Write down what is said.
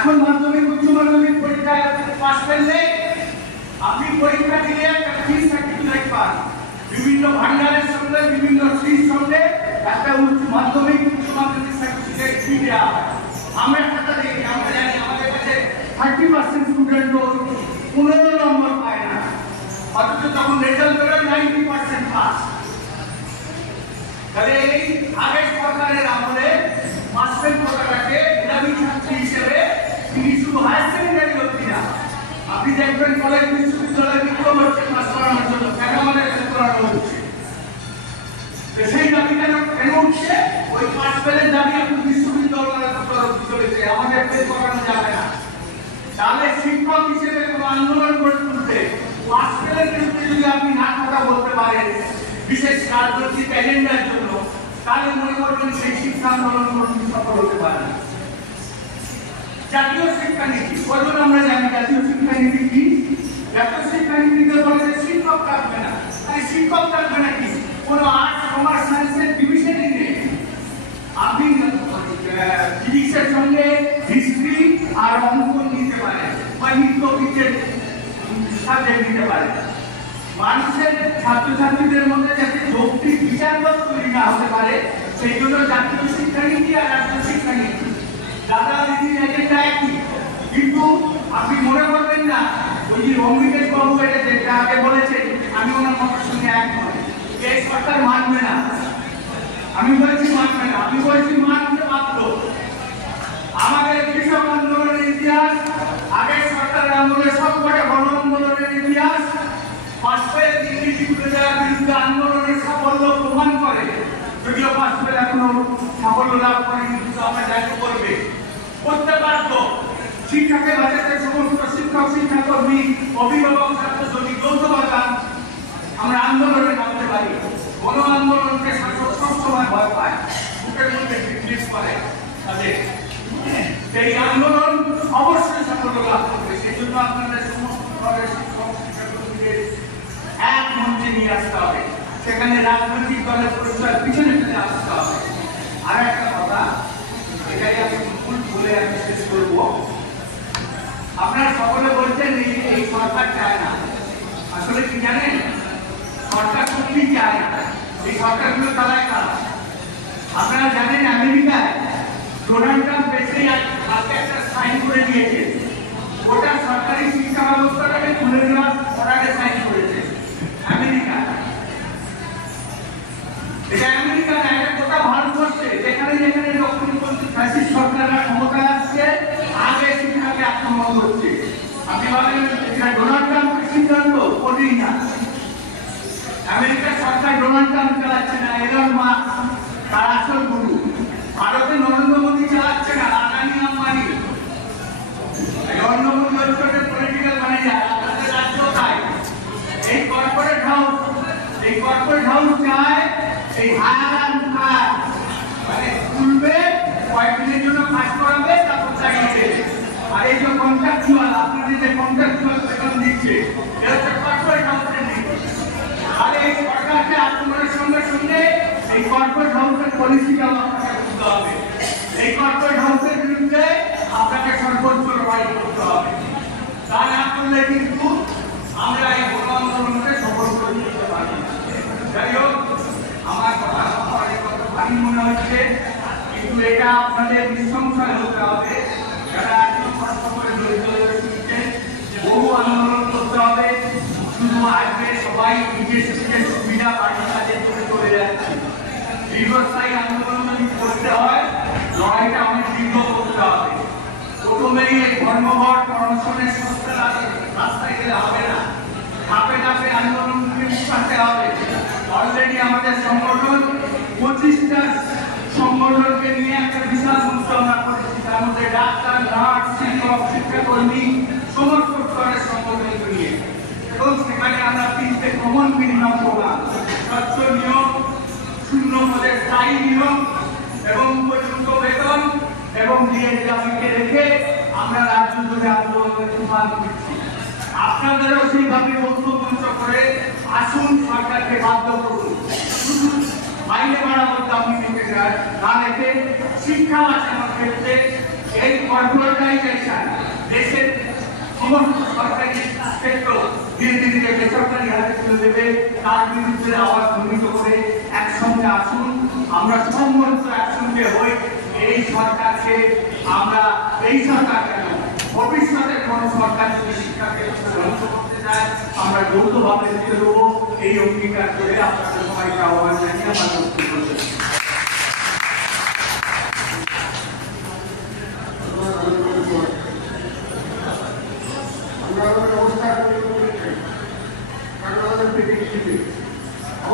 এখন মাধ্যমিক উচ্চ মাধ্যমিক পরীক্ষায় পাস করলে আপনি পরীক্ষা দিলে একটা ফ্রি সার্টিফিকেট পান, বিভিন্ন ভান্ডারের সঙ্গে বিভিন্ন ফ্রির সঙ্গে একটা উচ্চ মাধ্যমিক সার্টিফিকেট ফ্রি দেওয়া হয়। আমরা টাকা দিই, আমরা জানি আমাদের কাছে 30% স্টুডেন্টও 15 নম্বর পায় না, অথচ তখন রেজাল্ট বেরোয় 90% পাস। তাহলে এই আগের সরকারের আমলে মাস্টার কোটাটাকে মেধাবী ছাত্রী হিসেবে তিনি শুধু হায়ার সেকেন্ডারি অবধি না, আপনি দেখবেন কলেজ বিশ্ববিদ্যালয়ে বিক্রম হচ্ছে পাস করানোর জন্য, কেন আমাদের করানো হচ্ছে? সেই দাবি কেন উঠছে? ওই পাস ফেলের দাবি আপনি বিশ্ববিদ্যালয়ের তরফ চলেছে, আমাদের ফেল করানো যাবে না। তাহলে শিক্ষক হিসেবে কোনো আন্দোলন করে তুলতে পাস ফেলের বিরুদ্ধে যদি আপনি না কথা বলতে পারেন বিশেষ রাজনৈতিক এজেন্ডার জন্য, তাহলে মনে করবেন সেই শিক্ষা আন্দোলন কোনো সফল হতে পারে না। জাতীয় শিক্ষানীতি কজন আমরা জানি? জাতীয় শিক্ষানীতি কি? জাতীয় শিক্ষানীতিতে বলে যে শিক্ষক থাকবে না। আরে শিক্ষক থাকবে না কি? কোনো আর্টস কমার্স সায়েন্সের ডিভিশনই নেই। আপনি ফিজিক্সের সঙ্গে হিস্ট্রি আর অঙ্ক নিতে পারেন বা নৃত্যগীতের সাবজেক্ট নিতে পারেন। মানুষের ছাত্রছাত্রীদের মধ্যে যাতে যৌক্তিক বিচারবোধ তৈরি না হতে পারে সেই জন্য জাতীয় শিক্ষানীতি আর রাষ্ট্রীয় শিক্ষানীতি দাদা দিদির এজেন্ডা একই, কিন্তু আপনি মনে করবেন না ওই যে অমৃতেশ বাবু এটা যেটা আগে বলেছেন, আমি ওনার কথার সঙ্গে একমত। এই সরকার মানবে না, আমি বলছি মানবে না, আমি বলছি মানতে বাধ্য। আমাদের কৃষক আন্দোলনের ইতিহাস, আগের সরকারের আমলে সবকটা গণ আন্দোলনের ইতিহাস, পাঁচফেল দুর্নীতি তুলে দেওয়ার বিরুদ্ধে আন্দোলনের সাফল্য প্রমাণ করে। যদিও পাঁচফেল এখনো সাফল্য লাভ করেনি, কিন্তু আমরা যাকে করবে করতে পারবো। শিক্ষাকে বাঁচাতে সমস্ত শিক্ষক শিক্ষাকর্মী অভিভাবক ছাত্র যদি যৌথভাবে আমরা আন্দোলনে নামতে পারি। গণ আন্দোলনকে শাসক সবসময় ভয় পায়, বুকের মধ্যে বিদ্বেষ করে তাদের। সেই আন্দোলন অবশ্যই সাফল্য লাভ করবে। সেই জন্য আপনাদের সমস্ত শিক্ষক শিক্ষাকর্মীদের এক মঞ্চে নিয়ে আসতে হবে, সেখানে রাজনৈতিক দলের পরিচয় পিছনে ফেলে আসতে হবে। আর একটা কথা, এটাই আমি মূল বলে আমি শেষ করব। আপনারা সকলে বলছেন এই সরকার চায় না, আসলে কি জানেন? সরকার সত্যি চায় না। এই সরকারগুলো চালায় কারা? আপনারা জানেন আমেরিকায় ডোনাল্ড ট্রাম্প বেশি আজকে একটা সাইন করে দিয়েছে, ওটা সরকারি শিক্ষা ব্যবস্থাটাকে খুলে দেওয়ার অর্ডারে সাইন করেছে আমেরিকা। এটা আমেরিকা না, এটা গোটা ভারতবর্ষে যেখানে যেখানে দক্ষিণপন্থী ফ্যাসিস্ট সরকাররা ক্ষমতায় আসছে আগে শিক্ষাকে আক্রমণ করছে। আপনি বলেন এটা ডোনাল্ড ট্রাম্পের সিদ্ধান্ত? করেই না। আমেরিকার সরকার ডোনাল্ড ট্রাম্প চালাচ্ছে না, এলন মাস্ক তার আসল গুরু। ভারতে নরেন্দ্র মোদী চালাচ্ছে না, আদানি আম্বানি। নরেন্দ্র মোদী হচ্ছে পলিটিক্যাল ম্যানেজার, আপনাদের রাজ্য তাই। এই কর্পোরেট হাউস চায় এই হায়ার অ্যান্ড ফায়ার, মানে তুলবে, কয়েকদিনের জন্য কাজ করাবে, তারপর চাকরি দেবে। আর এই যে কন্ট্রাকচুয়াল, আপনাদের যে কন্ট্রাকচুয়াল বেতন দিচ্ছে, এটা হচ্ছে কর্পোরেট হাউসের নীতি। আর এই সরকারকে আক্রমণের সঙ্গে সঙ্গে এই কর্পোরেট হাউসের পলিসিটাও আপনাকে বুঝতে হবে। এই কর্পোরেট হাউসের বিরুদ্ধে আপনাকে সর্বোচ্চ লড়াই করতে হবে। তা না করলে কিন্তু আমরা এই গণ আন্দোলনকে সফল করে দিতে পারি না। যাই হোক, আমার কথা ভারী মনে হচ্ছে, কিন্তু এটা আপনাদের নিঃসংশয় হতে হবে। যারা এখনো কষ্ট করে দরিদ্র শুনছেন, বহু আন্দোলন করতে হবে, শুধু আসবে সবাই নিজের নিজের সুবিধা বাড়ি কাজে করে চলে যাচ্ছে। দীর্ঘস্থায়ী আন্দোলন যদি করতে হয়, লড়াইটা অনেক দীর্ঘ করতে হবে। প্রথমেই এই ধর্মঘট অনশনের রাস্তায় গেলে হবে না, ধাপে ধাপে আন্দোলনকে উঠাতে হবে। অলরেডি আমাদের সংগঠন 25টা সংগঠনকে নিয়ে একটা বিশাল মঞ্চ আমরা করেছি, তার মধ্যে ডাক্তার, নার্স, শিক্ষক, শিক্ষাকর্মী, সমস্ত স্তরের সংগঠনকে নিয়ে। এবং সেখানে আমরা 3টে কমন মিনিমাম প্রোগ্রাম, স্বচ্ছ নিয়োগ, শূন্য পদের স্থায়ী নিয়োগ এবং উপযুক্ত বেতন এবং ডিএসডব্লিউকে রেখে আমরা রাজ্য জুড়ে আন্দোলনের তুফান দিচ্ছি। আপনাদেরও সেইভাবে ঐক্যমঞ্চ করে আসুন, সরকারকে বাধ্য করুন। শুধু বাইরে বাড়াবার দাবি না রেখে শিক্ষা বাঁচানোর ক্ষেত্রে এই কর্পোরেটাইজেশন দেশের সমস্ত সরকারি ক্ষেত্র ধীরে ধীরে বেসরকারি হাতে তুলে দেবে, তার বিরুদ্ধে আওয়াজ ধ্বনিত করে একসঙ্গে আসুন, আমরা সম্মিলিত একসঙ্গে হই এই সরকারকে, আমরা এই সরকার কেন ভবিষ্যতের কোন সরকার যদি শিক্ষাকে ধ্বংস করতে চায় আমরা যৌথভাবে দিতে দেবো, এই অঙ্গীকার করে আপনাদের সবাইকে আহ্বান জানিয়ে আমার